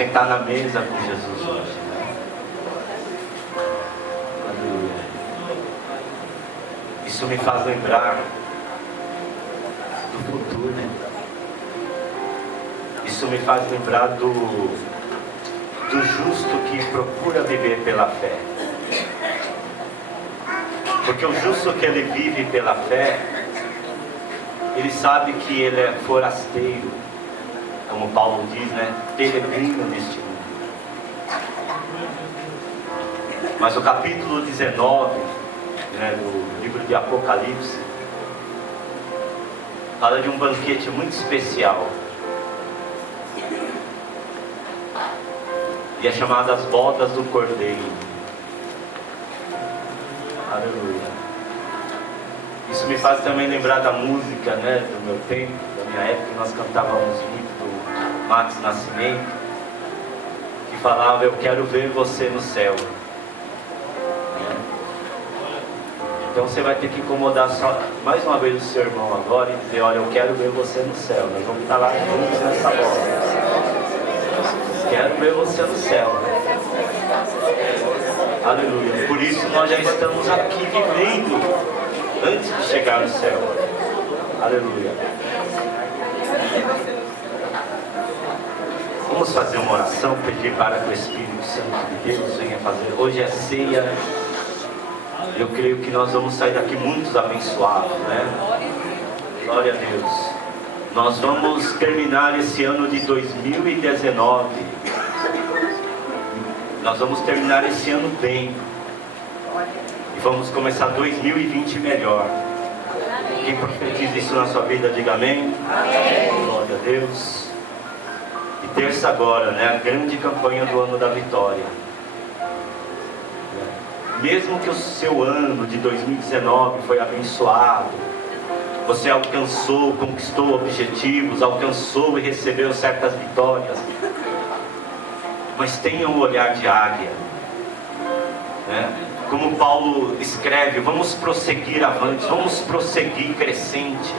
sentar na mesa com Jesus hoje, né? Aleluia. Isso me faz lembrar do futuro, né? Isso me faz lembrar do justo que procura viver pela fé. Porque o justo que ele vive pela fé, ele sabe que ele é forasteiro, como Paulo diz, né? Peregrino neste mundo. Mas o capítulo 19, né, do livro de Apocalipse, fala de um banquete muito especial. E é chamado as bodas do Cordeiro. Aleluia. Isso me faz também lembrar da música, né, do meu tempo, da minha época, nós cantávamos muito do Max Nascimento, que falava: eu quero ver você no céu. Então você vai ter que incomodar só mais uma vez o seu irmão agora e dizer: olha, eu quero ver você no céu. Nós vamos estar lá juntos nessa bola. Quero ver você no céu. Aleluia. Por isso nós já estamos aqui vivendo antes de chegar no céu. Aleluia. Vamos fazer uma oração, pedir para que o Espírito Santo de Deus venha fazer. Hoje é ceia. Eu creio que nós vamos sair daqui muitos abençoados, né? Glória a Deus. Nós vamos terminar esse ano de 2019. Nós vamos terminar esse ano bem. E vamos começar 2020 melhor. Quem profetiza isso na sua vida, diga amém. Amém. Glória a Deus. E terça agora, né? A grande campanha do ano da vitória. Mesmo que o seu ano de 2019 foi abençoado, você alcançou, conquistou objetivos, alcançou e recebeu certas vitórias, mas tenha um olhar de águia, né? Como Paulo escreve: vamos prosseguir avante, vamos prosseguir crescente,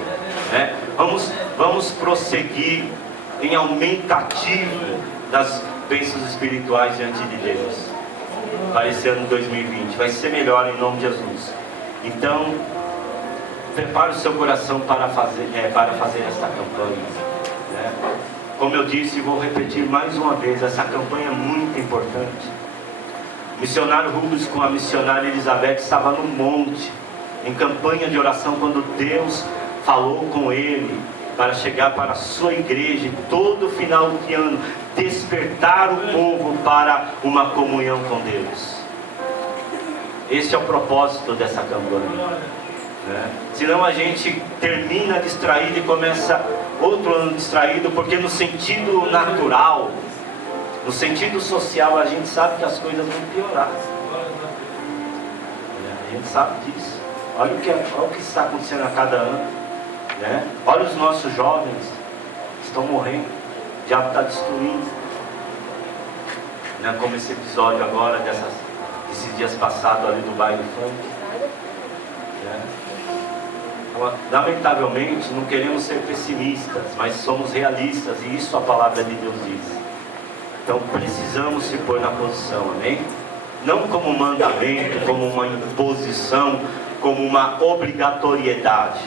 né? Vamos prosseguir em aumentativo das bênças espirituais diante de Deus. Para esse ano 2020 vai ser melhor em nome de Jesus. Então prepare o seu coração para fazer esta campanha, né? Como eu disse e vou repetir mais uma vez, essa campanha é muito importante. O missionário Rubens com a missionária Elizabeth estava no monte, em campanha de oração, quando Deus falou com ele para chegar para a sua igreja e todo final de ano despertar o povo para uma comunhão com Deus. Esse é o propósito dessa campanha, né? Senão a gente termina distraído e começa outro ano distraído, porque no sentido natural, no sentido social, a gente sabe que as coisas vão piorar. A gente sabe disso. Olha o que está acontecendo a cada ano, né? Olha os nossos jovens estão morrendo, o diabo está destruindo, né? Como esse episódio agora desses dias passados ali do baile funk, né? Lamentavelmente não queremos ser pessimistas, mas somos realistas, e isso a palavra de Deus diz. Então precisamos se pôr na posição, amém? Não como um mandamento, como uma imposição, como uma obrigatoriedade,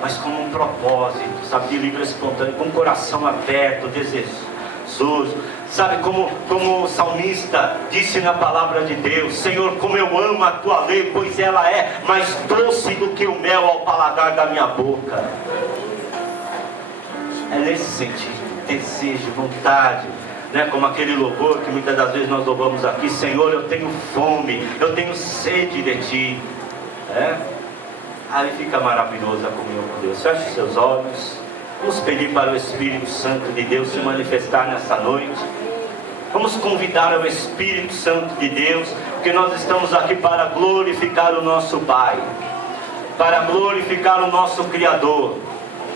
mas como um propósito, sabe, de livre espontâneo, com o coração aberto, desejoso, sabe, como o salmista disse na palavra de Deus: Senhor, como eu amo a tua lei, pois ela é mais doce do que o mel ao paladar da minha boca. É nesse sentido, desejo, vontade, né? Como aquele louvor que muitas das vezes nós louvamos aqui: Senhor, eu tenho fome, eu tenho sede de ti, Aí fica maravilhosa a comunhão com Deus. Feche os seus olhos. Vamos pedir para o Espírito Santo de Deus se manifestar nessa noite. Vamos convidar o Espírito Santo de Deus, porque nós estamos aqui para glorificar o nosso Pai, para glorificar o nosso Criador.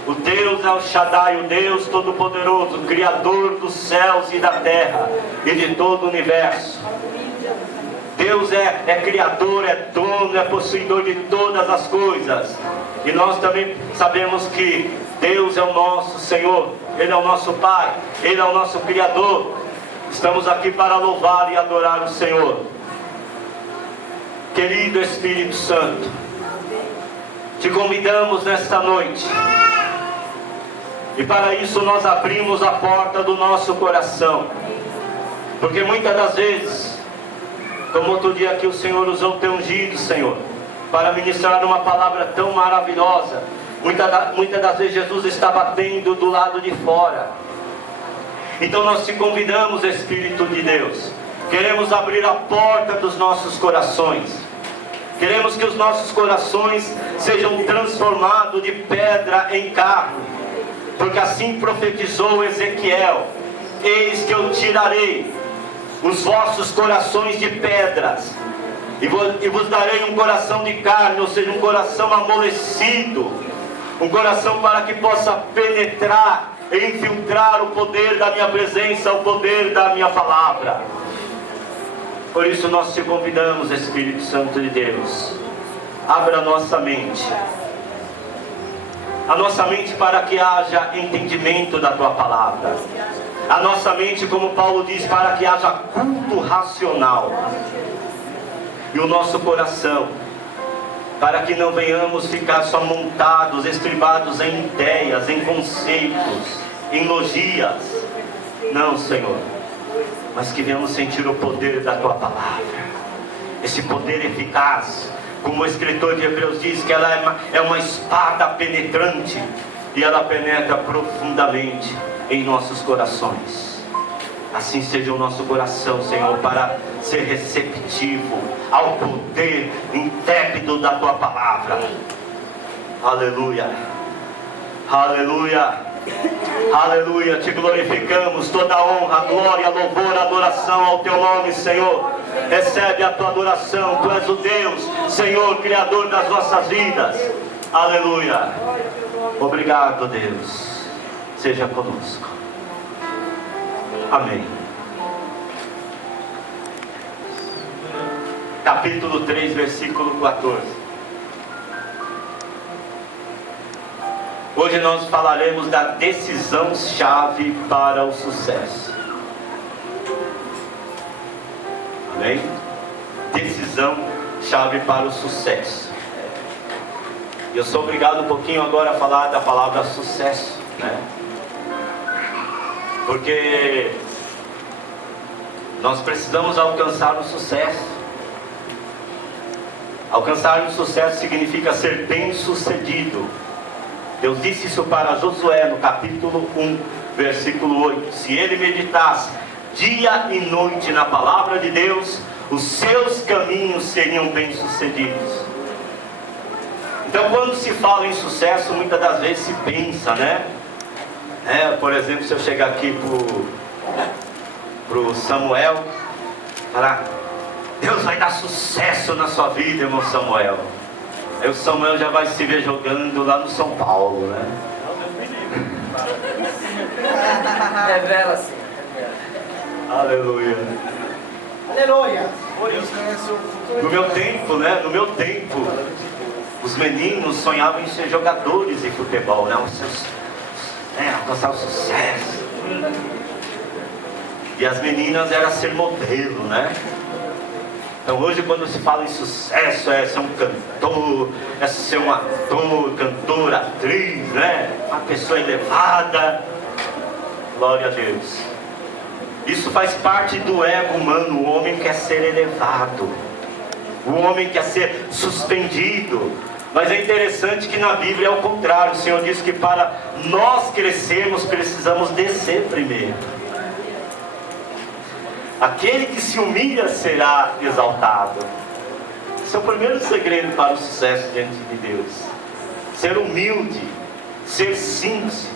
O Deus El Shaddai, o Deus Todo-Poderoso, Criador dos céus e da terra e de todo o universo. Deus é Criador, é dono, é possuidor de todas as coisas. E nós também sabemos que Deus é o nosso Senhor. Ele é o nosso Pai, Ele é o nosso Criador. Estamos aqui para louvar e adorar o Senhor. Querido Espírito Santo, te convidamos nesta noite, e para isso nós abrimos a porta do nosso coração, porque muitas das vezes, como outro dia aqui o Senhor usou o teu ungido, Senhor, para ministrar uma palavra tão maravilhosa, muitas das vezes Jesus está batendo do lado de fora. Então nós te convidamos, Espírito de Deus, queremos abrir a porta dos nossos corações, queremos que os nossos corações sejam transformados de pedra em carne, porque assim profetizou Ezequiel: eis que eu tirarei os vossos corações de pedras e vos darei um coração de carne, ou seja, um coração amolecido, um coração para que possa penetrar e infiltrar o poder da minha presença, o poder da minha palavra. Por isso nós te convidamos, Espírito Santo de Deus, abra a nossa mente para que haja entendimento da tua palavra, a nossa mente, como Paulo diz, para que haja culto racional, e o nosso coração, para que não venhamos ficar só montados, estribados em ideias, em conceitos, em logias. Não, Senhor, mas que venhamos sentir o poder da tua palavra, esse poder eficaz, como o escritor de Hebreus diz, que ela é uma espada penetrante, e ela penetra profundamente em nossos corações. Assim seja o nosso coração, Senhor, para ser receptivo ao poder intrépido da tua palavra. Aleluia, aleluia, aleluia. Te glorificamos, toda honra, glória, louvor, adoração ao teu nome, Senhor. Recebe a tua adoração. Tu és o Deus, Senhor, Criador das nossas vidas. Aleluia. Obrigado, Deus. Seja conosco. Amém. Capítulo 3, versículo 14. Hoje nós falaremos da decisão-chave para o sucesso. Amém? Decisão-chave para o sucesso. Eu sou obrigado um pouquinho agora a falar da palavra sucesso, né? Porque nós precisamos alcançar o sucesso. Alcançar o sucesso significa ser bem-sucedido. Deus disse isso para Josué no capítulo 1, versículo 8. Se ele meditasse dia e noite na palavra de Deus, os seus caminhos seriam bem-sucedidos. Então, quando se fala em sucesso, muitas das vezes se pensa, né? Por exemplo, se eu chegar aqui pro Samuel, falar: Deus vai dar sucesso na sua vida, irmão Samuel. Aí o Samuel já vai se ver jogando lá no São Paulo, né? Revela-se. Aleluia. Aleluia. No meu tempo, né? No meu tempo, os meninos sonhavam em ser jogadores de futebol, né? Alcançar o sucesso. E as meninas era ser modelo, né? Então hoje, quando se fala em sucesso, é ser um cantor, é ser um ator, cantor, atriz, né? Uma pessoa elevada. Glória a Deus. Isso faz parte do ego humano. O homem quer ser elevado, o homem quer ser suspendido. Mas é interessante que na Bíblia é o contrário. O Senhor diz que para nós crescermos, precisamos descer primeiro. Aquele que se humilha será exaltado. Esse é o primeiro segredo para o sucesso diante de Deus. Ser humilde, ser simples,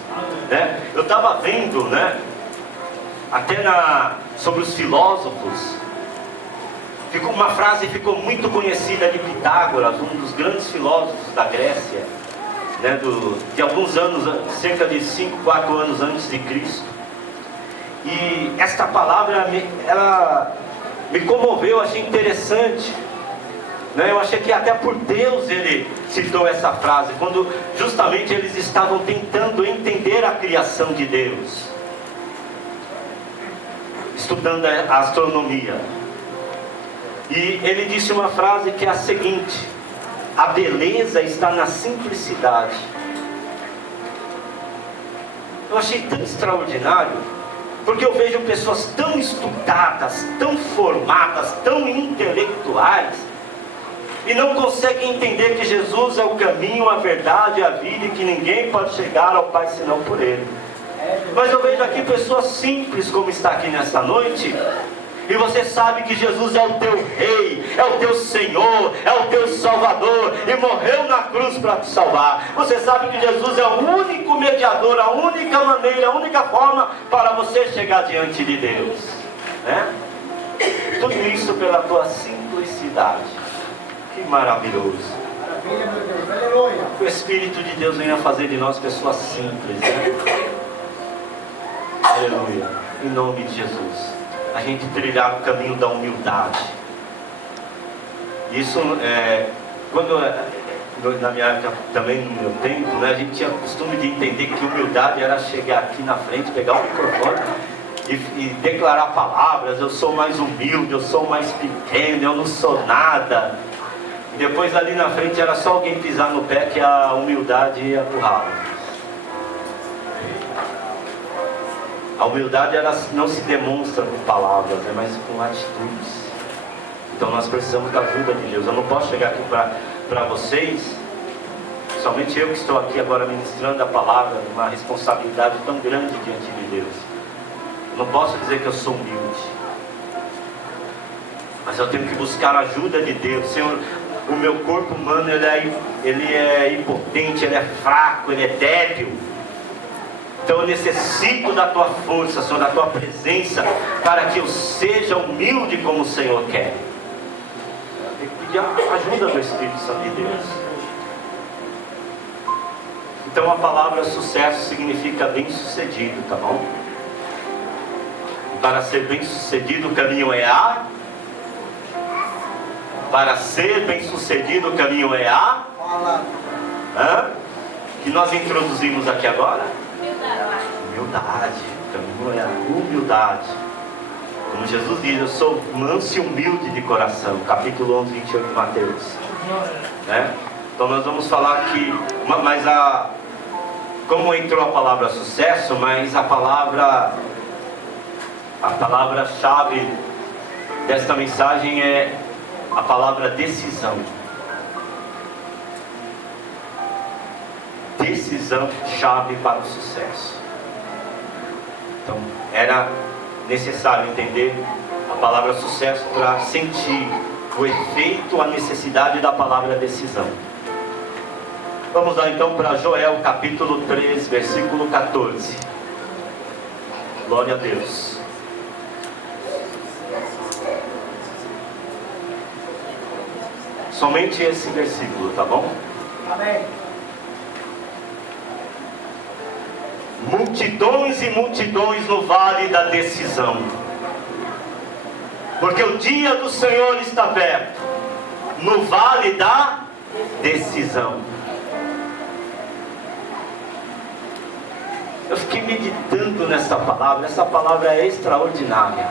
né? Eu estava vendo, né? Até sobre os filósofos. Uma frase ficou muito conhecida de Pitágoras, um dos grandes filósofos da Grécia, né? De alguns anos, cerca de 5, 4 anos antes de Cristo. E esta palavra ela me comoveu, achei interessante. Eu achei que até por Deus ele citou essa frase, quando justamente eles estavam tentando entender a criação de Deus, estudando a astronomia. E ele disse uma frase que é a seguinte: a beleza está na simplicidade. Eu achei tão extraordinário, porque eu vejo pessoas tão estudadas, tão formadas, tão intelectuais, e não conseguem entender que Jesus é o caminho, a verdade e a vida, e que ninguém pode chegar ao Pai senão por Ele. Mas eu vejo aqui pessoas simples, como está aqui nesta noite, e você sabe que Jesus é o teu Rei, é o teu Senhor, é o teu Salvador, e morreu na cruz para te salvar. Você sabe que Jesus é o único mediador, a única maneira, a única forma para você chegar diante de Deus, né? Tudo isso pela tua simplicidade. Que maravilhoso. Maravilha, meu Deus. Aleluia. O Espírito de Deus venha fazer de nós pessoas simples, né? Aleluia. Em nome de Jesus. A gente trilhar o caminho da humildade. Isso na minha época, também no meu tempo, né, a gente tinha costume de entender que humildade era chegar aqui na frente, pegar o microfone e declarar palavras. Eu sou mais humilde, eu sou mais pequeno, eu não sou nada. E depois ali na frente era só alguém pisar no pé que a humildade ia pro ralo. A humildade ela não se demonstra com palavras, mas com atitudes. Então nós precisamos da ajuda de Deus. Eu não posso chegar aqui para vocês, somente eu que estou aqui agora ministrando a palavra, uma responsabilidade tão grande diante de Deus. Eu não posso dizer que eu sou humilde, mas eu tenho que buscar a ajuda de Deus. Senhor, o meu corpo humano ele é impotente, ele é fraco, ele é débil. Então eu necessito da tua força, Senhor, da tua presença, para que eu seja humilde como o Senhor quer. Eu tenho que pedir a ajuda do Espírito Santo de Deus. Então a palavra sucesso significa bem-sucedido, tá bom? Para ser bem-sucedido o caminho é a... Para ser bem-sucedido o caminho é a... Que nós introduzimos aqui agora? Humildade. O caminho é a humildade. Como Jesus diz, eu sou manso e humilde de coração. Capítulo 11, 28 de Mateus, né? Então nós vamos falar aqui, mas como entrou a palavra sucesso, mas a palavra-chave desta mensagem é a palavra decisão. Decisão chave para o sucesso. Então era necessário entender a palavra sucesso para sentir o efeito, a necessidade da palavra decisão. Vamos lá então para Joel capítulo 3, versículo 14. Glória a Deus. Somente esse versículo, tá bom? Amém. Multidões e multidões no vale da decisão, porque o dia do Senhor está perto, no vale da decisão. Eu fiquei meditando nessa palavra. Essa palavra é extraordinária.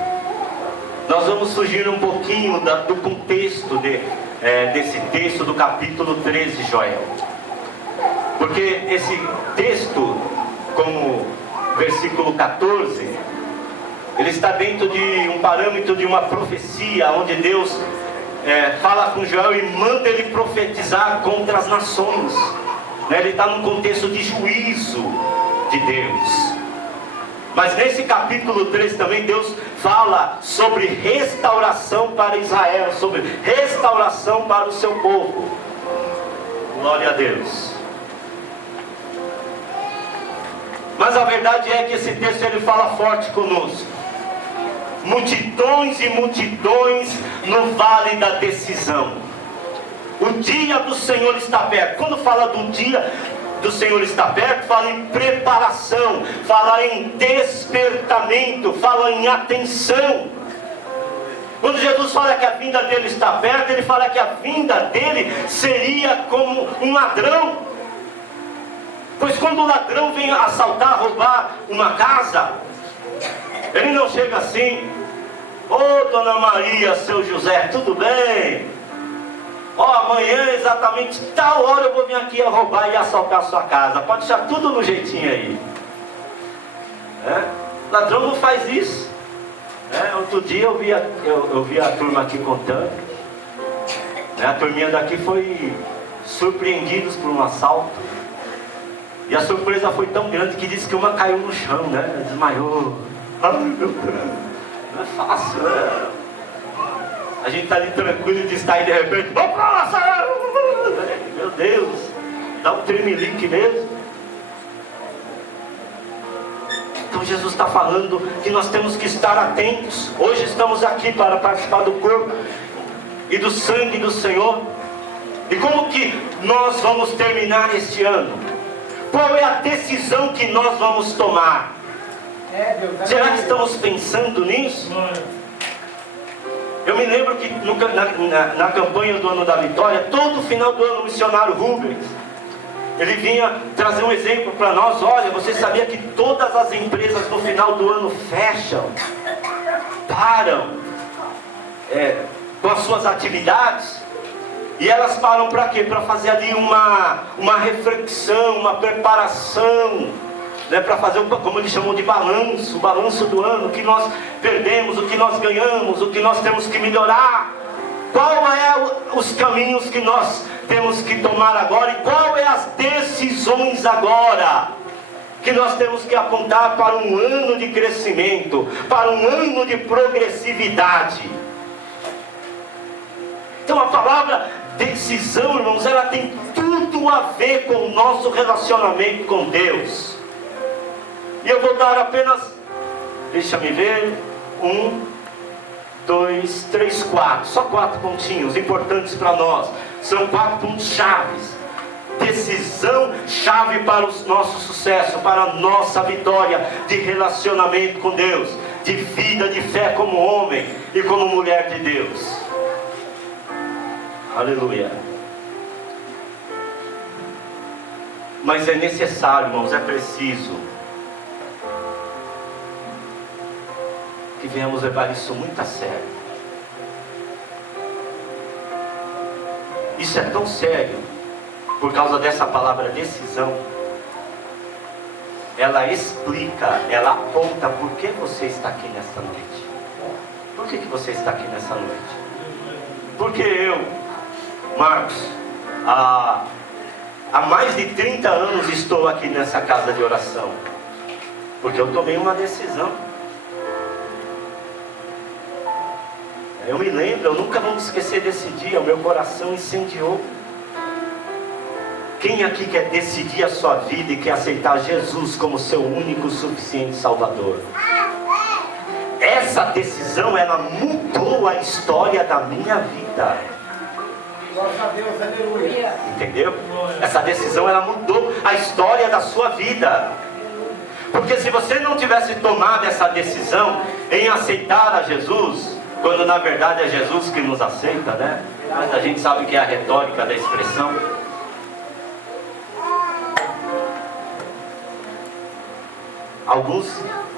Nós vamos fugir um pouquinho do contexto desse texto do capítulo 13 de Joel, porque esse texto, como versículo 14, ele está dentro de um parâmetro de uma profecia, onde Deus fala com Joel e manda ele profetizar contra as nações, né? Ele está num contexto de juízo de Deus. Mas nesse capítulo 3 também Deus fala sobre restauração para Israel, sobre restauração para o seu povo. Glória a Deus. Mas a verdade é que esse texto ele fala forte conosco. Multidões e multidões no vale da decisão. O dia do Senhor está perto. Quando fala do dia do Senhor está perto, fala em preparação, fala em despertamento, fala em atenção. Quando Jesus fala que a vinda dele está perto, ele fala que a vinda dele seria como um ladrão. Pois quando o ladrão vem assaltar, roubar uma casa, ele não chega assim: ô dona Maria, seu José, tudo bem? Ó, amanhã exatamente tal hora eu vou vir aqui a roubar e assaltar a sua casa. Pode deixar tudo no jeitinho aí. Ladrão não faz isso. Outro dia eu vi a turma aqui contando. A turminha daqui foi surpreendidos por um assalto. E a surpresa foi tão grande que disse que uma caiu no chão, desmaiou. Ai meu Deus, não é fácil, A gente está ali tranquilo e distrai de repente: opa, meu Deus, dá um tremelique mesmo. Então Jesus está falando que nós temos que estar atentos. Hoje estamos aqui para participar do corpo e do sangue do Senhor. E como que nós vamos terminar este ano? Qual é a decisão que nós vamos tomar? Será que estamos pensando nisso? Eu me lembro que na campanha do Ano da Vitória, todo final do ano, o missionário Rubens, ele vinha trazer um exemplo para nós. Olha, você sabia que todas as empresas no final do ano fecham, param com as suas atividades? E elas param para quê? Para fazer ali uma reflexão, uma preparação, para fazer, como eles chamam de balanço, o balanço do ano, o que nós perdemos, o que nós ganhamos, o que nós temos que melhorar. Qual é os caminhos que nós temos que tomar agora, e qual é as decisões agora que nós temos que apontar para um ano de crescimento, para um ano de progressividade. Então a palavra decisão, irmãos, ela tem tudo a ver com o nosso relacionamento com Deus. E eu vou dar apenas, deixa-me ver, 1, 2, 3, 4, só 4 pontinhos importantes para nós. São 4 pontos chaves. Decisão chave para o nosso sucesso, para a nossa vitória de relacionamento com Deus, de vida, de fé como homem e como mulher de Deus. Aleluia. Mas é necessário, irmãos, é preciso que venhamos levar isso muito a sério. Isso é tão sério, por causa dessa palavra decisão. Ela explica, ela aponta por que você está aqui nessa noite. Por que você está aqui nessa noite? Porque eu, Marcos, há mais de 30 anos estou aqui nessa casa de oração. Porque eu tomei uma decisão. Eu me lembro, eu nunca vou me esquecer desse dia, o meu coração incendiou. Quem aqui quer decidir a sua vida e quer aceitar Jesus como seu único, suficiente Salvador? Essa decisão, ela mudou a história da minha vida. Glória a Deus, aleluia. Entendeu? Essa decisão, ela mudou a história da sua vida. Porque se você não tivesse tomado essa decisão em aceitar a Jesus, quando na verdade é Jesus que nos aceita, Mas a gente sabe que é a retórica da expressão. Alguns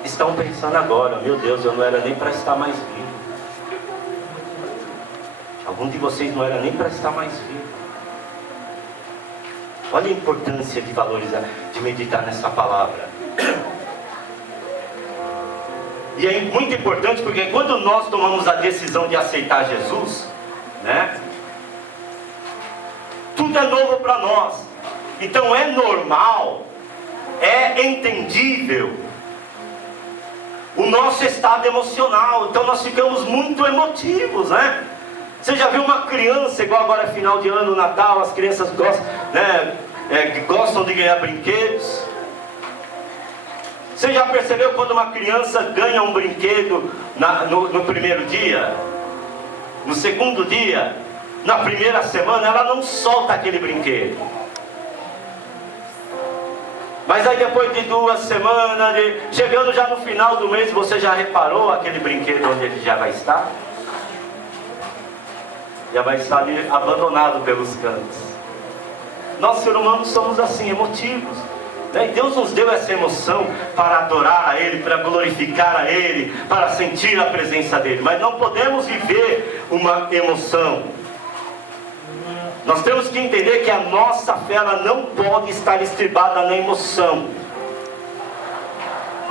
estão pensando agora: meu Deus, eu não era nem para estar mais vivo. Algum de vocês não era nem para estar mais vivo. Olha a importância de valorizar, de meditar nessa palavra. E é muito importante porque quando nós tomamos a decisão de aceitar Jesus, tudo é novo para nós. Então é normal, é entendível o nosso estado emocional. Então nós ficamos muito emotivos, Você já viu uma criança, igual agora é final de ano, Natal, as crianças gostam, gostam de ganhar brinquedos. Você já percebeu quando uma criança ganha um brinquedo no primeiro dia? No segundo dia? Na primeira semana, ela não solta aquele brinquedo. Mas aí depois de 2 semanas, chegando já no final do mês, você já reparou aquele brinquedo onde ele já vai estar? já vai estar ali abandonado pelos cantos. Nós, seres humanos, somos assim, emotivos, né? E Deus nos deu essa emoção para adorar a Ele, para glorificar a Ele, para sentir a presença dEle. Mas não podemos viver uma emoção. Nós temos que entender que a nossa fé, ela não pode estar estribada na emoção,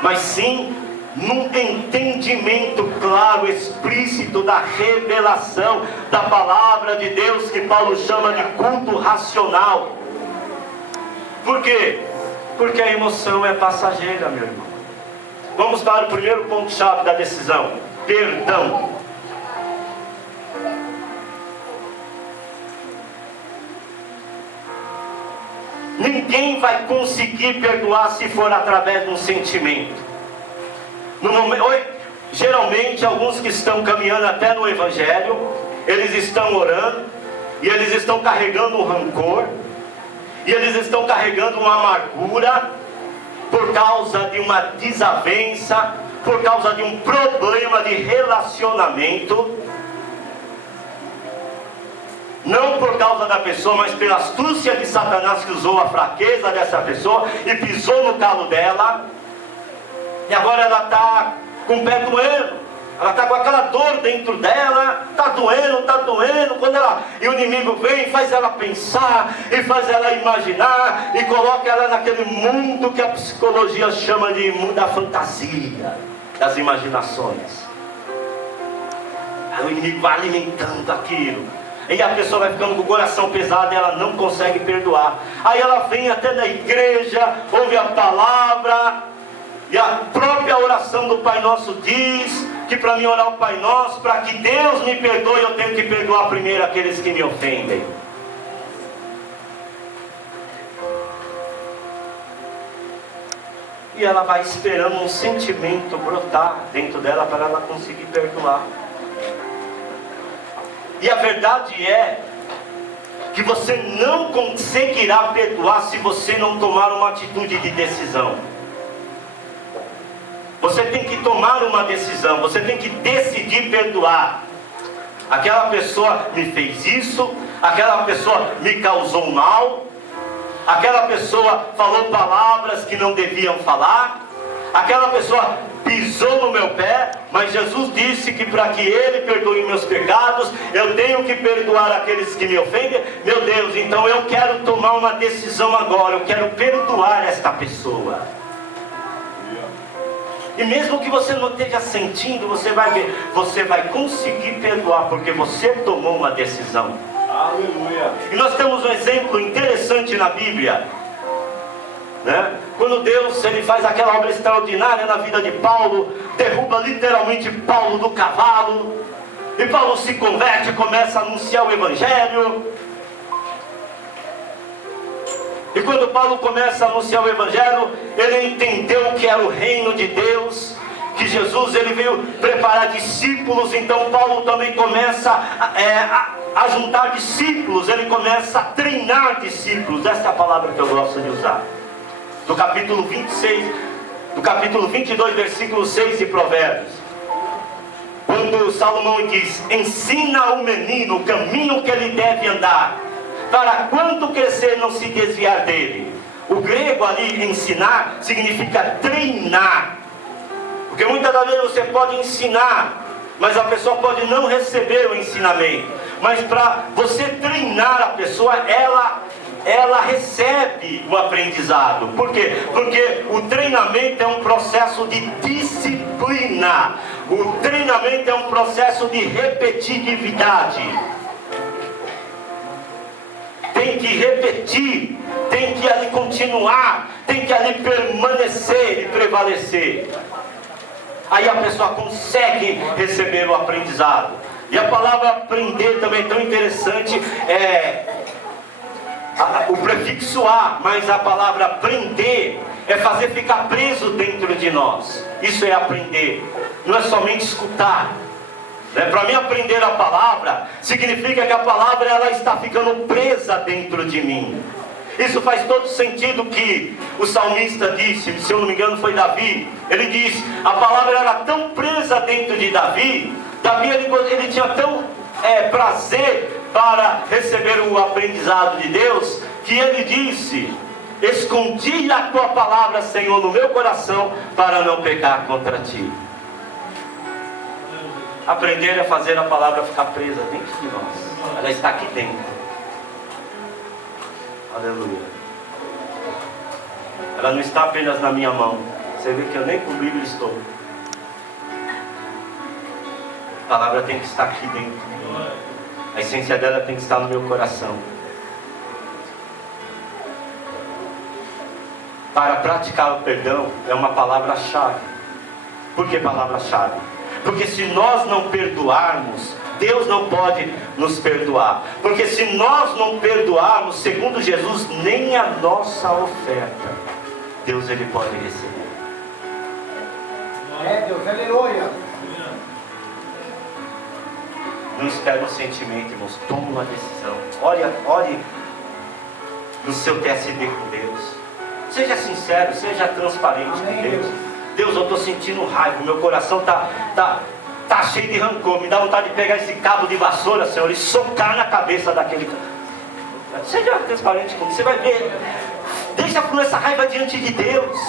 mas sim num entendimento claro, explícito da revelação da palavra de Deus, que Paulo chama de culto racional. Por quê? Porque a emoção é passageira, meu irmão. Vamos para o primeiro ponto-chave da decisão: perdão. Ninguém vai conseguir perdoar se for através de um sentimento. Geralmente, alguns que estão caminhando até no Evangelho, eles estão orando, e eles estão carregando um rancor, e eles estão carregando uma amargura, por causa de uma desavença, por causa de um problema de relacionamento. Não por causa da pessoa, mas pela astúcia de Satanás, que usou a fraqueza dessa pessoa e pisou no calo dela. E agora ela está com o pé doendo, ela está com aquela dor dentro dela, está doendo. E o inimigo vem e faz ela pensar, e faz ela imaginar, e coloca ela naquele mundo que a psicologia chama de mundo da fantasia, das imaginações. Aí o inimigo vai alimentando aquilo. E a pessoa vai ficando com o coração pesado e ela não consegue perdoar. Aí ela vem até na igreja, ouve a palavra, e a própria oração do Pai Nosso diz que para mim orar o Pai Nosso, para que Deus me perdoe, eu tenho que perdoar primeiro aqueles que me ofendem. E ela vai esperando um sentimento brotar dentro dela para ela conseguir perdoar. E a verdade é que você não conseguirá perdoar se você não tomar uma atitude de decisão. Você tem que tomar uma decisão, você tem que decidir perdoar. Aquela pessoa me fez isso, aquela pessoa me causou mal, aquela pessoa falou palavras que não deviam falar, aquela pessoa pisou no meu pé, mas Jesus disse que para que Ele perdoe meus pecados, eu tenho que perdoar aqueles que me ofendem. Meu Deus, então eu quero tomar uma decisão agora, eu quero perdoar esta pessoa. E mesmo que você não esteja sentindo, você vai ver, você vai conseguir perdoar, porque você tomou uma decisão. Aleluia. E nós temos um exemplo interessante na Bíblia, né? Quando Deus ele faz aquela obra extraordinária na vida de Paulo, derruba literalmente Paulo do cavalo, e Paulo se converte e começa a anunciar o Evangelho. E quando Paulo começa a anunciar o Evangelho, ele entendeu que era o reino de Deus, que Jesus ele veio preparar discípulos. Então Paulo também começa a juntar discípulos, ele começa a treinar discípulos. Essa é a palavra que eu gosto de usar. Do capítulo 26, do capítulo 22, versículo 6 de Provérbios, quando Salomão diz: ensina o menino o caminho que ele deve andar, para quando crescer não se desviar dele. O grego ali, ensinar, significa treinar, porque muitas das vezes você pode ensinar, mas a pessoa pode não receber o ensinamento. Mas para você treinar a pessoa, ela recebe o aprendizado. Por quê? Porque o treinamento é um processo de disciplina. O treinamento é um processo de repetitividade. Tem que repetir, tem que ali continuar, tem que ali permanecer e prevalecer. Aí a pessoa consegue receber o aprendizado. E a palavra aprender também é tão interessante, o prefixo a, mas a palavra aprender é fazer ficar preso dentro de nós. Isso é aprender, não é somente escutar. Para mim, aprender a palavra significa que a palavra ela está ficando presa dentro de mim. Isso faz todo sentido que o salmista disse, se eu não me engano foi Davi. Ele diz, a palavra era tão presa dentro de Davi. Davi ele tinha prazer para receber o aprendizado de Deus, que ele disse: escondi a tua palavra, Senhor, no meu coração, para não pecar contra ti. Aprender a fazer a palavra ficar presa dentro de nós. Ela está aqui dentro. Aleluia. Ela não está apenas na minha mão. Você vê que eu nem com o livro estou. A palavra tem que estar aqui dentro. A essência dela tem que estar no meu coração. Para praticar o perdão é uma palavra-chave. Por que palavra-chave? Porque se nós não perdoarmos, Deus não pode nos perdoar. Porque se nós não perdoarmos, segundo Jesus, nem a nossa oferta Deus ele pode receber. Deus, aleluia. Não espere um sentimento, irmãos. Tome uma decisão. Ore no seu TSD com Deus. Seja sincero, seja transparente com Deus. Deus, eu estou sentindo raiva, meu coração tá cheio de rancor. Me dá vontade de pegar esse cabo de vassoura, Senhor, e socar na cabeça daquele cara. Seja transparente comigo, você vai ver. Deixa por essa raiva diante de Deus.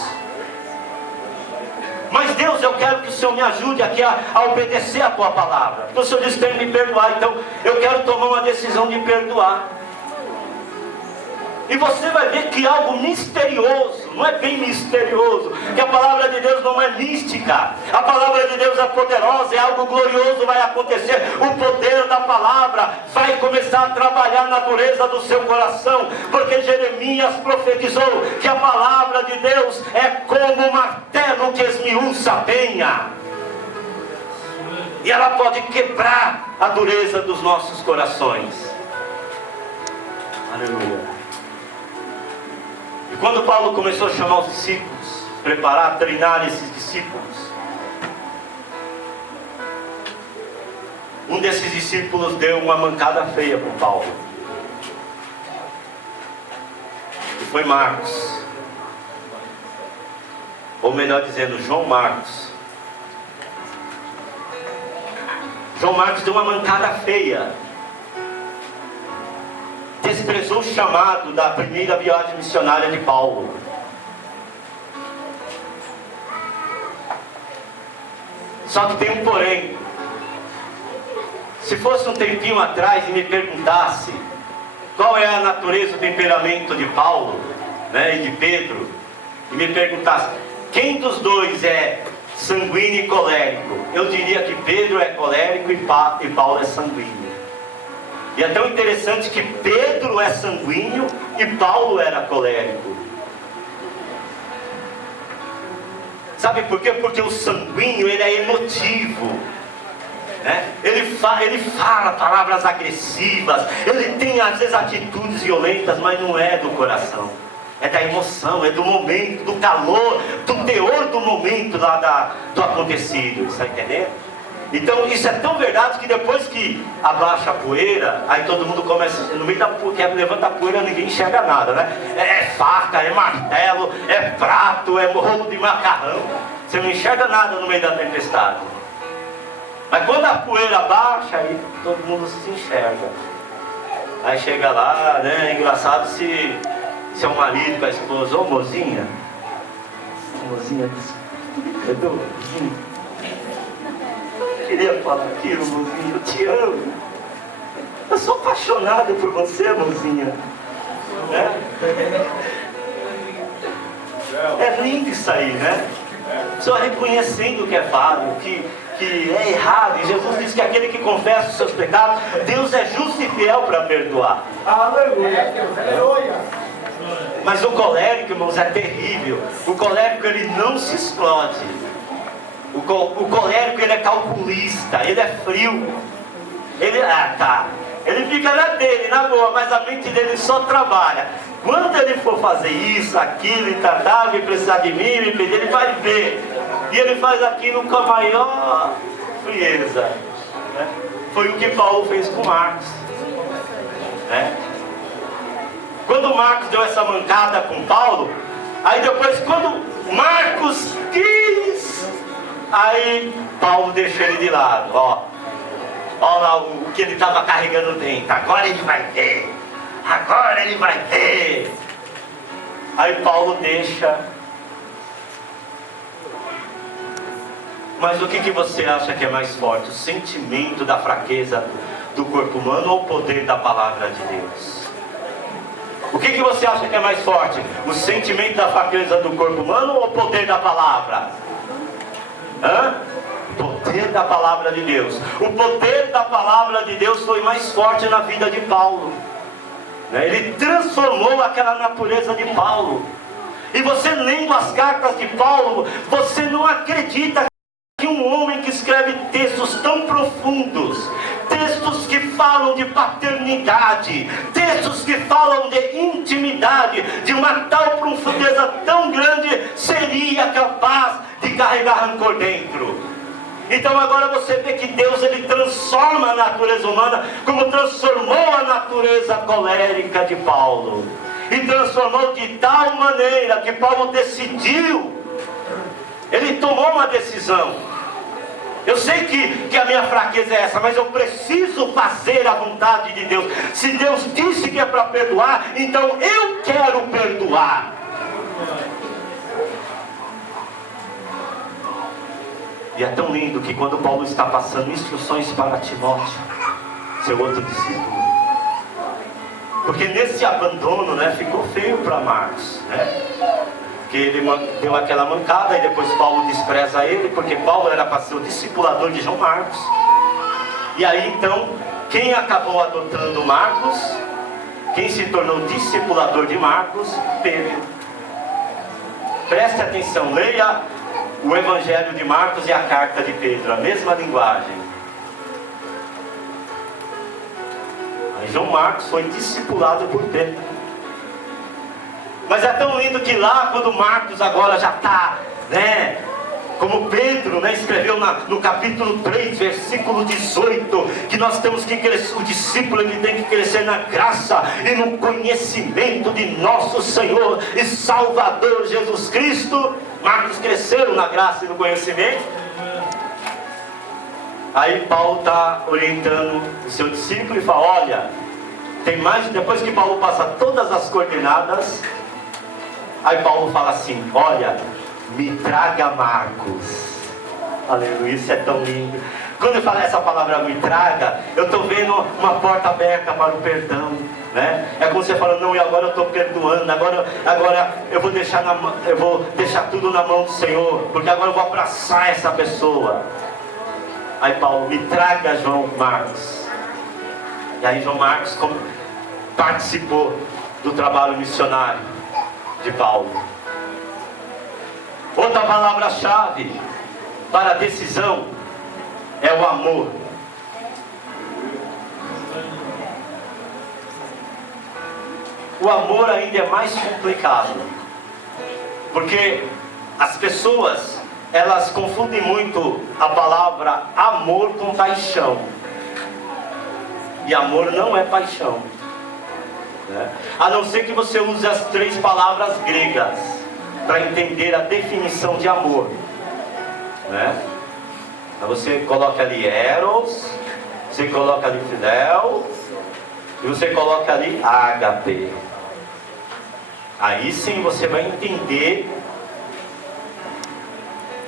Mas Deus, eu quero que o Senhor me ajude aqui a obedecer a tua palavra. Porque o Senhor disse que tem que me perdoar, então eu quero tomar uma decisão de perdoar. E você vai ver que algo misterioso, não é bem misterioso, que a palavra de Deus não é mística, a palavra de Deus é poderosa, é algo glorioso vai acontecer, o poder da palavra vai começar a trabalhar na dureza do seu coração, porque Jeremias profetizou que a palavra de Deus é como um martelo que esmiuça a penha, e ela pode quebrar a dureza dos nossos corações. Aleluia. E quando Paulo começou a chamar os discípulos, preparar, treinar esses discípulos, um desses discípulos deu uma mancada feia com Paulo. E foi Marcos. Ou melhor dizendo, João Marcos. João Marcos deu uma mancada feia. Desprezou o chamado da primeira viagem missionária de Paulo. Só que tem um porém. Se fosse um tempinho atrás e me perguntasse qual é a natureza, o temperamento de Paulo, né, e de Pedro, e me perguntasse quem dos dois é sanguíneo e colérico, eu diria que Pedro é colérico e Paulo é sanguíneo. E é tão interessante que Pedro é sanguíneo e Paulo era colérico. Sabe por quê? Porque o sanguíneo, ele é emotivo, né? Ele fala palavras agressivas, ele tem às vezes atitudes violentas, mas não é do coração. É da emoção, é do momento, do calor, do teor do momento do acontecido. Está entendendo? Então isso é tão verdade que depois que abaixa a poeira, aí todo mundo começa, no meio da poeira, levanta a poeira, ninguém enxerga nada, né? É faca, é martelo, é prato, é rolo de macarrão. Você não enxerga nada no meio da tempestade. Mas quando a poeira abaixa, aí todo mundo se enxerga. Aí chega lá, né? É engraçado se é um marido com a esposa, ô mozinha. Mozinha disse, cadê o mozinho? Queria falar aquilo, mozinha, eu te amo. Eu sou apaixonado por você, mozinha. É lindo isso aí, né? Só reconhecendo que é falho, que é errado. E Jesus diz que aquele que confessa os seus pecados, Deus é justo e fiel para perdoar. Aleluia, Deus, aleluia. Mas o colérico, irmãos, é terrível. O colérico, ele não se explode. O colérico, ele é calculista, ele é frio. Ele fica na dele, na boa, mas a mente dele só trabalha. Quando ele for fazer isso, aquilo, e me precisar de mim, me pedir, ele vai ver. E ele faz aquilo com a maior frieza, né? Foi o que Paulo fez com Marcos, né? Quando Marcos deu essa mancada com Paulo, aí depois quando Marcos quis, aí Paulo deixou ele de lado, ó. Olha lá o que ele estava carregando dentro. Agora ele vai ver. Agora ele vai ver. Aí Paulo deixa. Mas o que você acha que é mais forte? O sentimento da fraqueza do corpo humano ou o poder da palavra de Deus? O que você acha que é mais forte? O sentimento da fraqueza do corpo humano ou o poder da palavra? O poder da palavra de Deus. O poder da palavra de Deus foi mais forte na vida de Paulo. Ele transformou aquela natureza de Paulo. E você lendo as cartas de Paulo, você não acredita que um homem que escreve textos tão profundos, textos que falam de paternidade, textos que falam de intimidade, de uma tal profundeza tão grande, seria capaz de carregar rancor dentro. Então agora você vê que Deus, ele transforma a natureza humana, como transformou a natureza colérica de Paulo, e transformou de tal maneira que Paulo decidiu, ele tomou uma decisão. Eu sei que a minha fraqueza é essa, mas eu preciso fazer a vontade de Deus. Se Deus disse que é para perdoar, então eu quero perdoar. E é tão lindo que quando Paulo está passando instruções para Timóteo, seu outro discípulo, porque nesse abandono, ficou feio para Marcos, que ele deu aquela mancada, e depois Paulo despreza ele, porque Paulo era para ser o discipulador de João Marcos. E aí então, quem acabou adotando Marcos, quem se tornou discipulador de Marcos? Pedro. Preste atenção, leia o Evangelho de Marcos e a carta de Pedro, a mesma linguagem. Aí João Marcos foi discipulado por Pedro. Mas é tão lindo que lá, quando Marcos agora já está, como Pedro, escreveu no capítulo 3, versículo 18, que nós temos que crescer, o discípulo ele tem que crescer na graça e no conhecimento de nosso Senhor e Salvador Jesus Cristo. Marcos cresceu na graça e no conhecimento. Aí Paulo está orientando o seu discípulo e fala: olha, tem mais, depois que Paulo passa todas as coordenadas, aí Paulo fala assim: olha, me traga Marcos. Aleluia, isso é tão lindo. Quando eu falo essa palavra me traga, eu estou vendo uma porta aberta para o perdão, É como você fala: não, e agora eu estou perdoando, agora eu vou deixar tudo na mão do Senhor, porque agora eu vou abraçar essa pessoa. Aí Paulo: me traga João Marcos. E aí João Marcos participou do trabalho missionário de Paulo. Outra palavra-chave para a decisão é o amor. O amor ainda é mais complicado, porque as pessoas, elas confundem muito a palavra amor com paixão. E amor não é paixão, a não ser que você use as 3 palavras gregas para entender a definição de amor, Então você coloca ali eros, você coloca ali filéu, e você coloca ali ágape. Aí sim você vai entender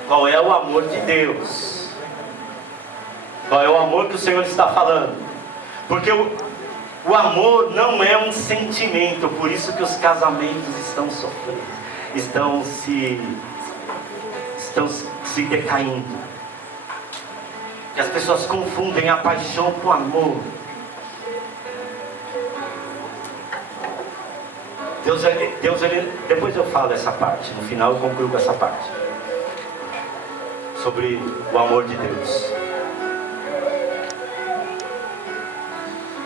qual é o amor de Deus, qual é o amor que o Senhor está falando. Porque o amor não é um sentimento, por isso que os casamentos estão sofrendo, estão se decaindo. Que as pessoas confundem a paixão com o amor. Deus, depois eu falo essa parte, no final eu concluo com essa parte, sobre o amor de Deus.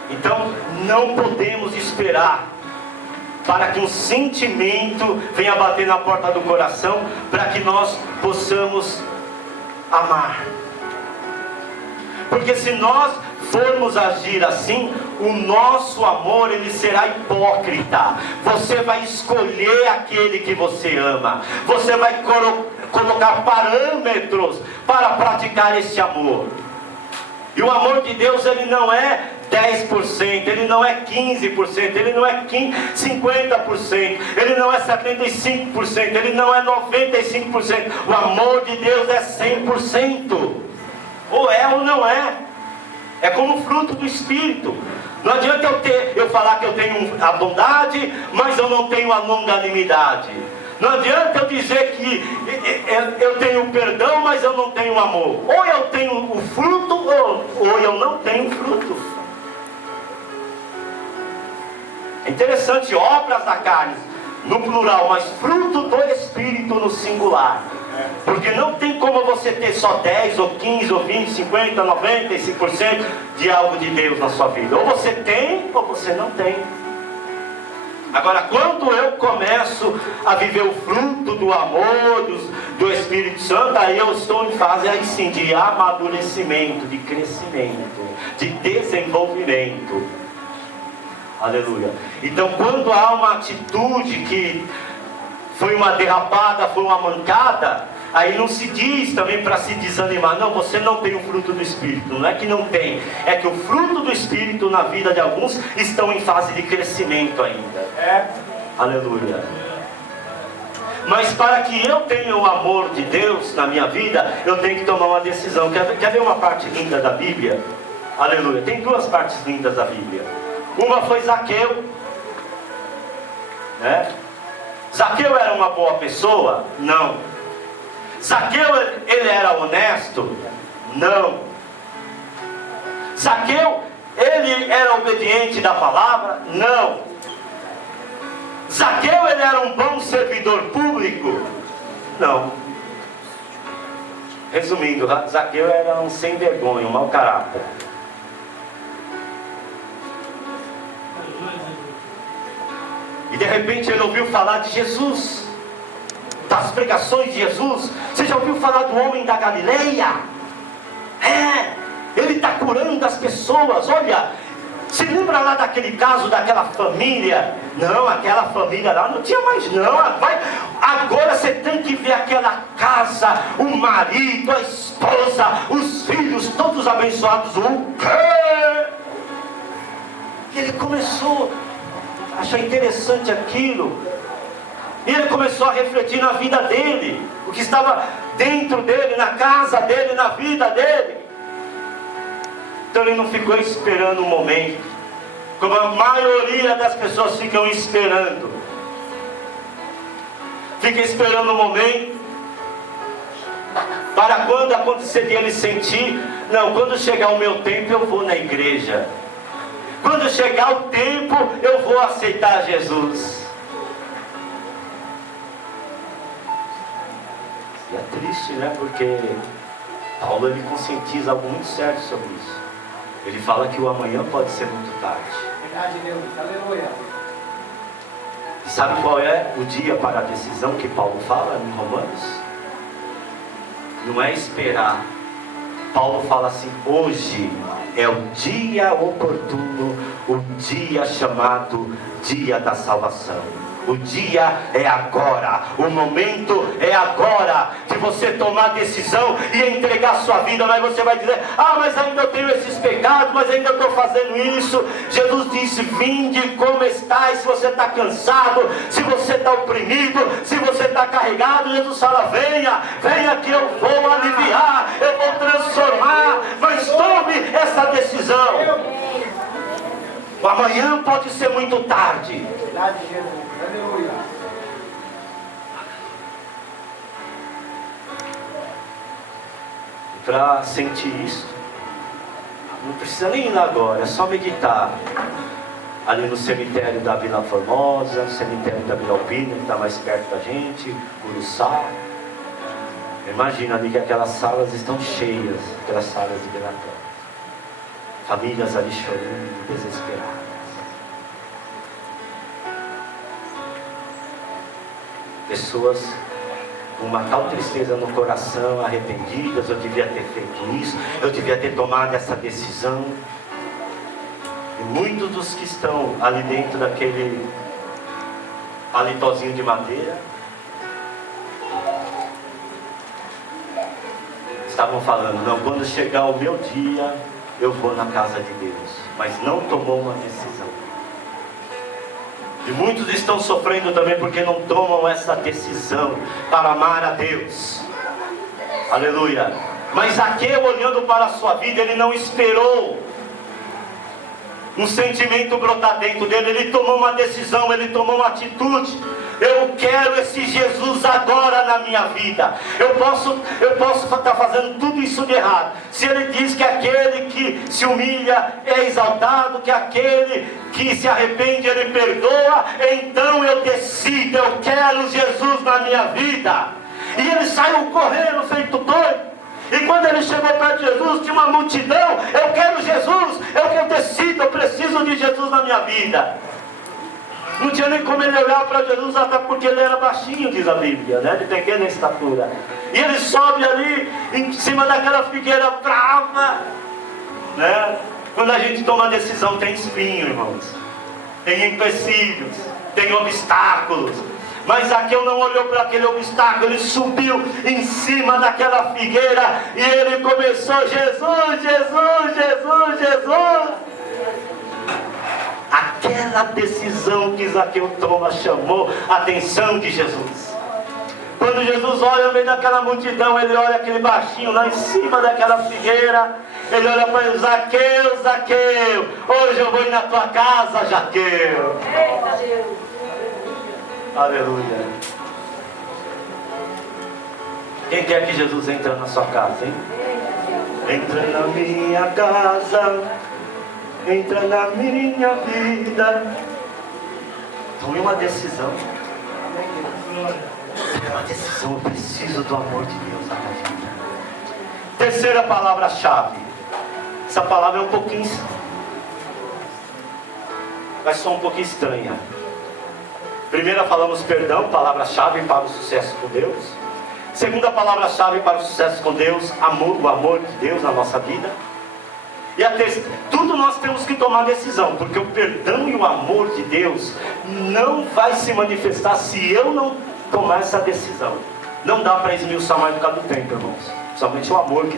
Então, não podemos esperar para que um sentimento venha bater na porta do coração, para que nós possamos amar. Porque se nós formos agir assim, o nosso amor ele será hipócrita. Você vai escolher aquele que você ama. Você vai colocar parâmetros para praticar esse amor. E o amor de Deus, ele não é 10%, ele não é 15%, ele não é 50%, ele não é 75%, ele não é 95%. O amor de Deus é 100%. Ou é ou não é. É como fruto do Espírito. Não adianta eu falar que eu tenho a bondade, mas eu não tenho a longanimidade. Não adianta eu dizer que eu tenho perdão, mas eu não tenho amor. Ou eu tenho o fruto, ou eu não tenho fruto. É interessante, obras da carne no plural, mas fruto do Espírito no singular. Porque não tem como você ter só 10, ou 15, ou 20, 50, 95% de algo de Deus na sua vida. Ou você tem, ou você não tem. Agora, quando eu começo a viver o fruto do amor, do Espírito Santo, aí eu estou em fase, aí sim, de amadurecimento, de crescimento, de desenvolvimento. Aleluia. Então, quando há uma atitude que foi uma derrapada, foi uma mancada, aí não se diz também para se desanimar, não, você não tem o fruto do Espírito. Não é que não tem, é que o fruto do Espírito na vida de alguns estão em fase de crescimento ainda. Aleluia. Mas para que eu tenha o amor de Deus na minha vida, eu tenho que tomar uma decisão. Quer ver uma parte linda da Bíblia? Aleluia. Tem duas partes lindas da Bíblia. Uma foi Zaqueu, né? Zaqueu era uma boa pessoa? Não. Zaqueu, ele era honesto? Não. Zaqueu, ele era obediente da palavra? Não. Zaqueu, ele era um bom servidor público? Não. Resumindo, Zaqueu era um sem vergonha, um mau caráter. E de repente ele ouviu falar de Jesus, das pregações de Jesus. Você já ouviu falar do homem da Galileia? Ele está curando as pessoas. Olha, se lembra lá daquele caso daquela família? Não, aquela família lá não tinha mais não. Agora você tem que ver aquela casa, o marido, a esposa, os filhos, todos abençoados. O quê? E ele começou achar interessante aquilo, e ele começou a refletir na vida dele, o que estava dentro dele, na casa dele, na vida dele. Então ele não ficou esperando um momento, como a maioria das pessoas ficam esperando. Fica esperando um momento, para quando acontecer de ele sentir, não, quando chegar o meu tempo eu vou na igreja. Quando chegar o tempo, eu vou aceitar Jesus. E é triste, né? Porque Paulo, ele conscientiza algo muito sério sobre isso. Ele fala que o amanhã pode ser muito tarde. Verdade, Deus. Aleluia. E sabe qual é o dia para a decisão que Paulo fala em Romanos? Não é esperar. Paulo fala assim, hoje é o dia oportuno, o dia chamado dia da salvação. O dia é agora, o momento é agora de você tomar a decisão e entregar a sua vida. Mas você vai dizer, mas ainda eu tenho esses pecados, mas ainda estou fazendo isso. Jesus disse, vinde como estáis. Se você está cansado, se você está oprimido, se você está carregado, Jesus fala, venha que eu vou aliviar, eu vou transformar. Mas tome essa decisão. O amanhã pode ser muito tarde. Verdade, Jesus. Aleluia. Para sentir isso, não precisa nem ir lá agora, é só meditar. Ali no cemitério da Vila Formosa, cemitério da Vila Alpina, que está mais perto da gente, Uruçá. Imagina ali que aquelas salas estão cheias, aquelas salas de velatório. Famílias ali chorando, desesperadas. Pessoas com uma tal tristeza no coração, arrependidas, eu devia ter feito isso, eu devia ter tomado essa decisão. E muitos dos que estão ali dentro daquele palitozinho de madeira, estavam falando, não, quando chegar o meu dia, eu vou na casa de Deus, mas não tomou uma decisão. E muitos estão sofrendo também porque não tomam essa decisão para amar a Deus. Aleluia. Mas Zaqueu, olhando para a sua vida, ele não esperou um sentimento brotar dentro dele. Ele tomou uma decisão, ele tomou uma atitude. Eu quero esse Jesus agora na minha vida. Eu posso estar fazendo tudo isso de errado. Se ele diz que aquele que se humilha é exaltado, que aquele que se arrepende ele perdoa, então eu decido, eu quero Jesus na minha vida. E ele saiu correndo feito doido. E quando ele chegou perto de Jesus, tinha uma multidão. Eu quero Jesus, eu decido, eu preciso de Jesus na minha vida. Não tinha nem como ele olhar para Jesus, até porque ele era baixinho, diz a Bíblia, né? De pequena estatura. E ele sobe ali, em cima daquela figueira brava, né? Quando a gente toma decisão, tem espinho, irmãos. Tem empecilhos, tem obstáculos. Mas Zaqueu não olhou para aquele obstáculo, ele subiu em cima daquela figueira e ele começou: Jesus, Jesus, Jesus, Jesus. Aquela decisão que Zaqueu toma chamou a atenção de Jesus. Quando Jesus olha no meio daquela multidão, ele olha aquele baixinho lá em cima daquela figueira. Ele olha para ele: Zaqueu, Zaqueu, hoje eu vou ir na tua casa, Zaqueu. Eita Deus. Aleluia. Quem quer que Jesus entre na sua casa, hein? Entra na minha casa, entra na minha vida. Tome uma decisão. Tome uma decisão. Eu preciso do amor de Deus na minha vida. Terceira palavra-chave. Essa palavra é um pouquinho, vai só um pouquinho estranha. Primeira, falamos perdão, palavra-chave para o sucesso com Deus. Segunda palavra-chave para o sucesso com Deus, amor, o amor de Deus na nossa vida. E a terceira, tudo nós temos que tomar decisão, porque o perdão e o amor de Deus não vai se manifestar se eu não tomar essa decisão. Não dá para esmiuçar mais por causa do tempo, irmãos. Somente o amor que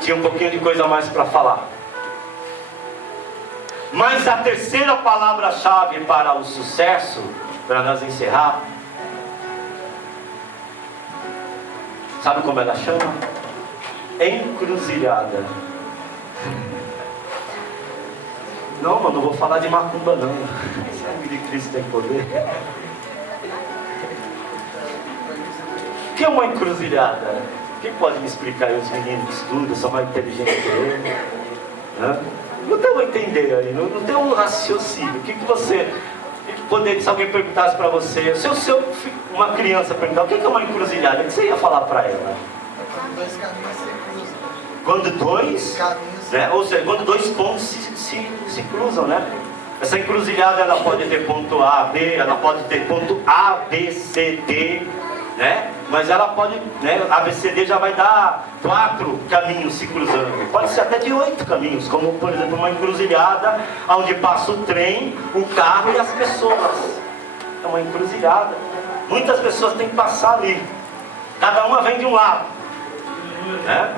tinha um pouquinho de coisa a mais para falar. Mas a terceira palavra-chave para o sucesso, para nós encerrar, sabe como ela chama? Encruzilhada. Não, mano, não vou falar de macumba não. O sangue de Cristo tem poder. O que é uma encruzilhada? Quem pode me explicar aí? Os meninos que estudam, são mais inteligentes que eu. Não tem um entender aí, não tem um raciocínio. O que você... se alguém perguntasse para você, se uma criança perguntar, o que é uma encruzilhada? O que você ia falar para ela? Quando dois caminhos se cruzam. Quando dois caminhos, né? Ou seja, quando dois pontos se cruzam, né? Essa encruzilhada, ela pode ter ponto A, B, ela pode ter ponto A, B, C, D, né? Mas ela pode, né? A, B, C, D já vai dar 4 caminhos se cruzando. Pode ser até de 8 caminhos, como por exemplo uma encruzilhada onde passa o trem, o carro e as pessoas. É uma encruzilhada. Muitas pessoas têm que passar ali. Cada uma vem de um lado, né?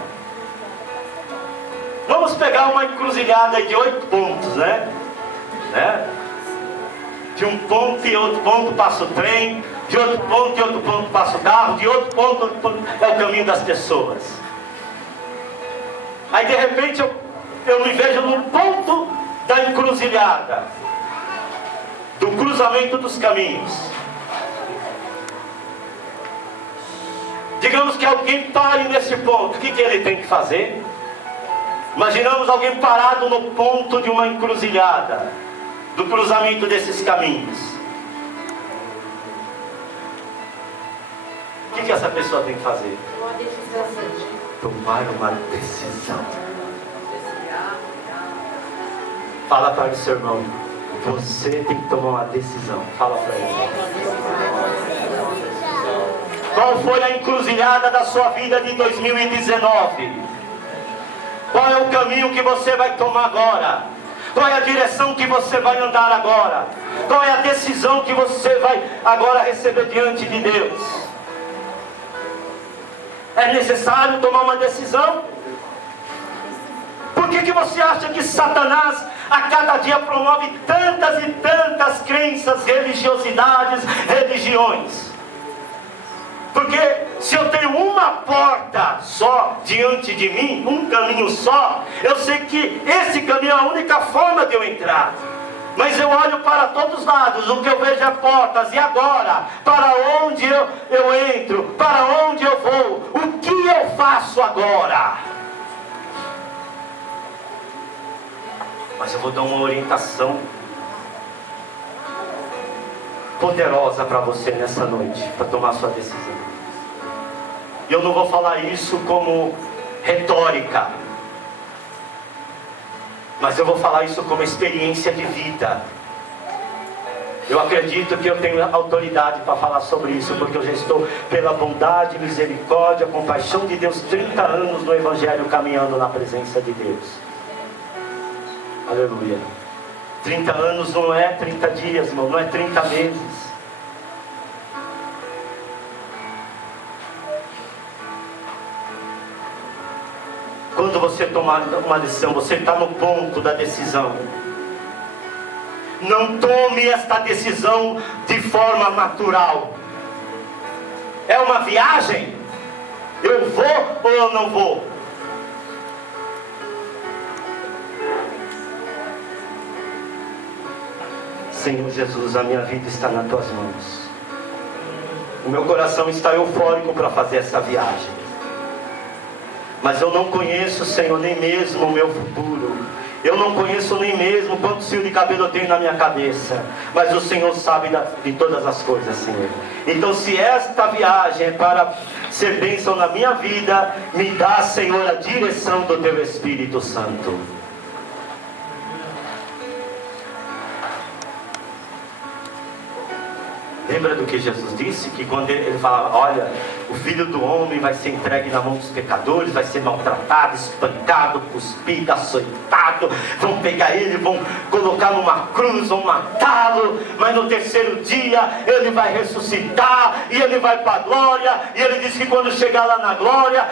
Vamos pegar uma encruzilhada de 8 pontos, né? De um ponto e outro ponto passa o trem, de outro ponto e outro ponto passa o carro, de outro ponto é o caminho das pessoas. Aí de repente eu me vejo no ponto da encruzilhada, do cruzamento dos caminhos. Digamos que alguém pare nesse ponto, o que ele tem que fazer? Imaginamos alguém parado no ponto de uma encruzilhada, do cruzamento desses caminhos. O que essa pessoa tem que fazer? Uma decisão. Tomar uma decisão. Fala para o seu irmão, você tem que tomar uma decisão. Fala para ele. Qual foi a encruzilhada da sua vida de 2019? Qual é o caminho que você vai tomar agora? Qual é a direção que você vai andar agora? Qual é a decisão que você vai agora receber diante de Deus? É necessário tomar uma decisão? Por que você acha que Satanás a cada dia promove tantas e tantas crenças, religiosidades, religiões? Porque se eu tenho uma porta só diante de mim, um caminho só, eu sei que esse caminho é a única forma de eu entrar. Mas eu olho para todos os lados, o que eu vejo é portas. E agora? Para onde eu entro? Para onde eu vou? O que eu faço agora? Mas eu vou dar uma orientação poderosa para você nessa noite, para tomar sua decisão. E eu não vou falar isso como retórica, mas eu vou falar isso como experiência de vida. Eu acredito que eu tenho autoridade para falar sobre isso, porque eu já estou, pela bondade, misericórdia, compaixão de Deus, 30 anos no Evangelho, caminhando na presença de Deus. Aleluia. 30 anos não é 30 dias, irmão, não é 30 meses. Quando você tomar uma decisão, você está no ponto da decisão. Não tome esta decisão de forma natural. É uma viagem? Eu vou ou eu não vou? Senhor Jesus, a minha vida está nas tuas mãos. O meu coração está eufórico para fazer essa viagem. Mas eu não conheço, Senhor, nem mesmo o meu futuro. Eu não conheço nem mesmo quantos fios de cabelo eu tenho na minha cabeça. Mas o Senhor sabe de todas as coisas, Senhor. Então, se esta viagem é para ser bênção na minha vida, me dá, Senhor, a direção do Teu Espírito Santo. Lembra do que Jesus disse? Que quando ele fala, olha, o Filho do Homem vai ser entregue na mão dos pecadores, vai ser maltratado, espancado, cuspido, açoitado, vão pegar ele, vão colocar numa cruz, vão matá-lo, mas no terceiro dia ele vai ressuscitar, e ele vai para a glória, e ele disse que quando chegar lá na glória,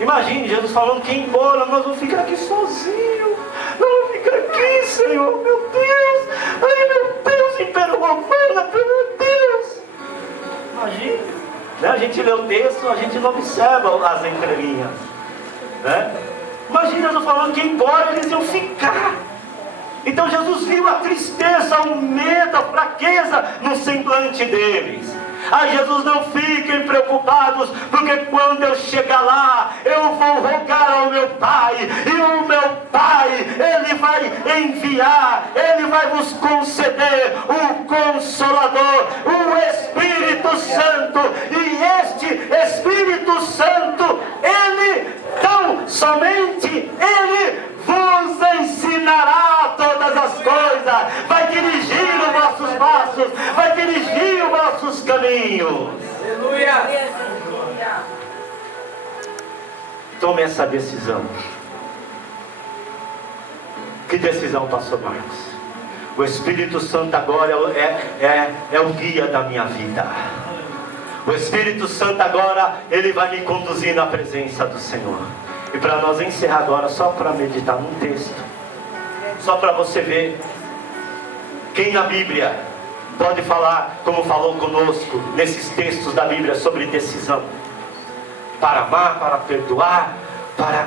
imagine Jesus falando que ir embora, nós vamos ficar aqui sozinhos, nós vamos ficar aqui, Senhor, meu Deus, ai meu Deus, Império Romano, meu Deus. Imagina, né? A gente lê o texto, a gente não observa as entrelinhas, né? Imagina Jesus falando que embora eles iam ficar. Então Jesus viu a tristeza, o medo, a fraqueza no semblante deles. Ai, Jesus, não fiquem preocupados, porque quando eu chegar lá, eu vou rogar ao meu Pai, e o meu Pai, Ele vai enviar, Ele vai vos conceder o Consolador, o Espírito Santo, e este Espírito Santo, Ele, tão somente Ele vos ensinará todas as coisas, vai dirigir os vossos passos, vai dirigir os vossos caminhos. Aleluia! Tome essa decisão. Que decisão, pastor Marcos? O Espírito Santo agora é o guia da minha vida. O Espírito Santo agora, ele vai me conduzir na presença do Senhor. E para nós encerrar agora, só para meditar num texto, só para você ver quem na Bíblia pode falar como falou conosco nesses textos da Bíblia sobre decisão, para amar, para perdoar, para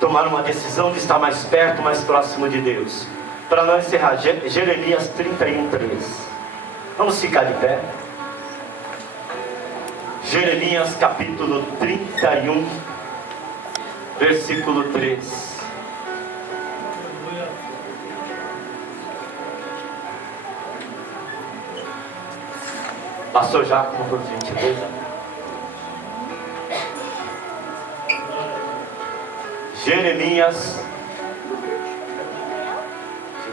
tomar uma decisão de estar mais perto, mais próximo de Deus. Para nós encerrar, Jeremias 31:3. Vamos ficar de pé. Jeremias capítulo 31, versículo 3. Pastor Jacomo, por gentileza. Jeremias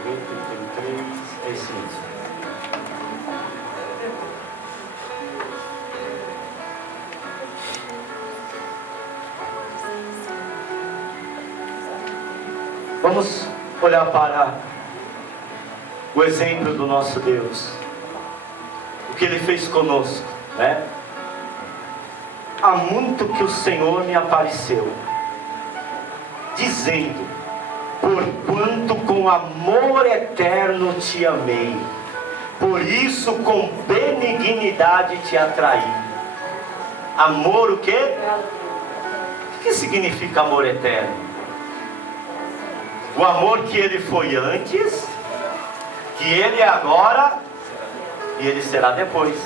33, é isso mesmo. Vamos olhar para o exemplo do nosso Deus, o que Ele fez conosco, né? Há muito que o Senhor me apareceu, dizendo: porquanto com amor eterno te amei, por isso com benignidade te atraí. Amor o quê? O que significa amor eterno? O amor que ele foi antes, que ele é agora e ele será depois.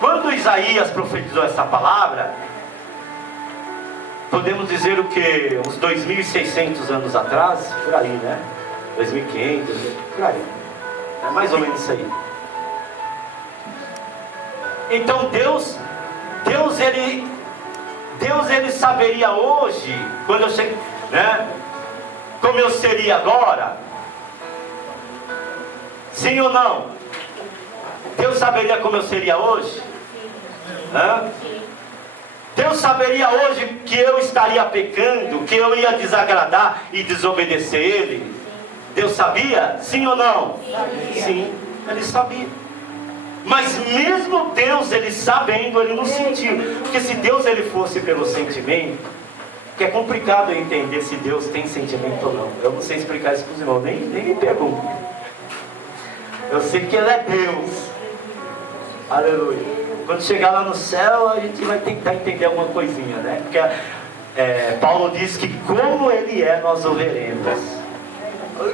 Quando Isaías profetizou essa palavra, podemos dizer o que? Uns 2.600 anos atrás, por aí, né? 2.500, por aí. É mais ou menos isso aí. Então Deus ele saberia hoje, quando eu cheguei, né? Como eu seria agora? Sim ou não? Deus saberia como eu seria hoje? Hã? Deus saberia hoje que eu estaria pecando, que eu ia desagradar e desobedecer Ele? Deus sabia? Sim ou não? Sim, Ele sabia. Mas mesmo Deus, Ele sabendo, Ele não sentiu. Porque se Deus ele fosse pelo sentimento, que é complicado eu entender se Deus tem sentimento ou não. Eu não sei explicar isso para os irmãos, nem me pergunto. Eu sei que Ele é Deus. Aleluia. Quando chegar lá no céu, a gente vai tentar entender alguma coisinha, né? Porque Paulo diz que como Ele é, nós o veremos. Vou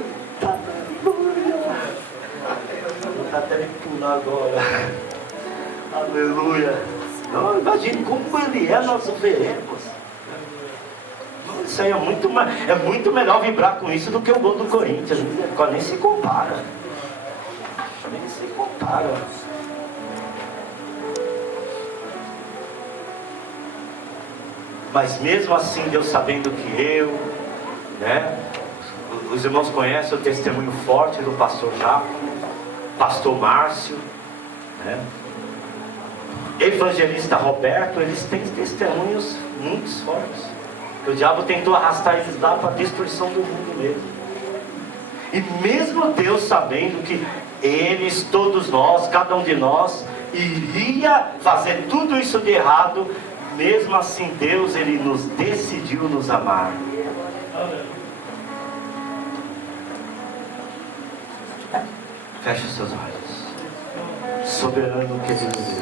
até me pular agora. Aleluia. Não, imagine como Ele é, nós o veremos. Isso aí é muito melhor vibrar com isso do que o gol do Corinthians. Nem se compara. Nem se compara. Mas mesmo assim, Deus sabendo que eu, né? Os irmãos conhecem o testemunho forte do pastor Jaco, pastor Márcio, né? Evangelista Roberto, eles têm testemunhos muito fortes. Que o diabo tentou arrastar eles lá para a destruição do mundo mesmo. E mesmo Deus sabendo que eles, todos nós, cada um de nós, iria fazer tudo isso de errado, mesmo assim Deus, Ele nos decidiu nos amar. Feche os seus olhos. Soberano querido Deus.